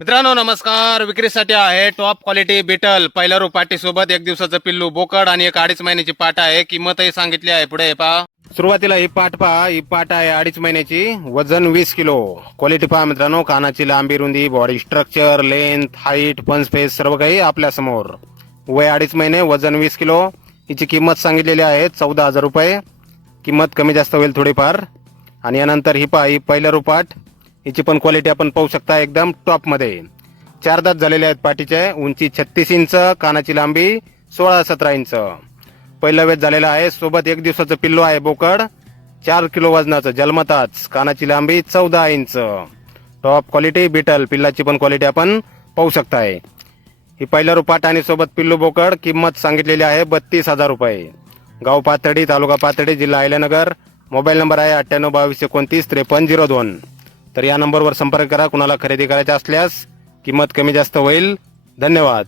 मित्रांनो नमस्कार. विक्रीसाठी आहे टॉप क्वालिटी बिटल पहिल्या रुपाटी सोबत एक दिवसाचं पिल्लू बोकड आणि एक 2.5 महिन्याची पाट आहे. किंमतही सांगितली आहे पुढे पहा. सुरुवातीला ही पाट पहा. ही पाट आहे 2.5 महिन्याची, वजन 20 किलो. क्वालिटी पहा मित्रांनो, कानाची लांबी रुंदी, बॉडी स्ट्रक्चर, लेंथ, हाईट, पंचफेस सर्व काही आपल्या समोर. वय 2.5 महिने, वजन 20 किलो. हिची किंमत सांगितलेली आहे 14,000 रुपये. किंमत कमी जास्त होईल थोडीफार. आणि यानंतर ही पहा, ही पहिल्या रुपाट. हिची पण क्वालिटी आपण पाहू शकता, एकदम टॉप मध्ये. 4 दात झालेले आहेत पाटीचे. उंची 36 इंच, कानाची लांबी 16-17 इंच. पहिलं वेध झालेलं आहे. सोबत एक दिवसाचं पिल्लू आहे बोकड, 4 किलो वजनाचं, जन्मताच. कानाची लांबी 14 इंच. Top quality Beetal. पिल्लाची पण क्वालिटी आपण पाहू शकताय. ही पहिल्या रुपाट आणि सोबत पिल्लू बोकड. किंमत सांगितलेली आहे 32,000 रुपये. गाव पाथर्डी, तालुका पाथर्डी, जिल्हा अहिल्यानगर. मोबाईल नंबर आहे 9822295302. तर या नंबरवर संपर्क करा कुणाला खरेदी करायचा असल्यास. किंमत कमी जास्त होईल. धन्यवाद.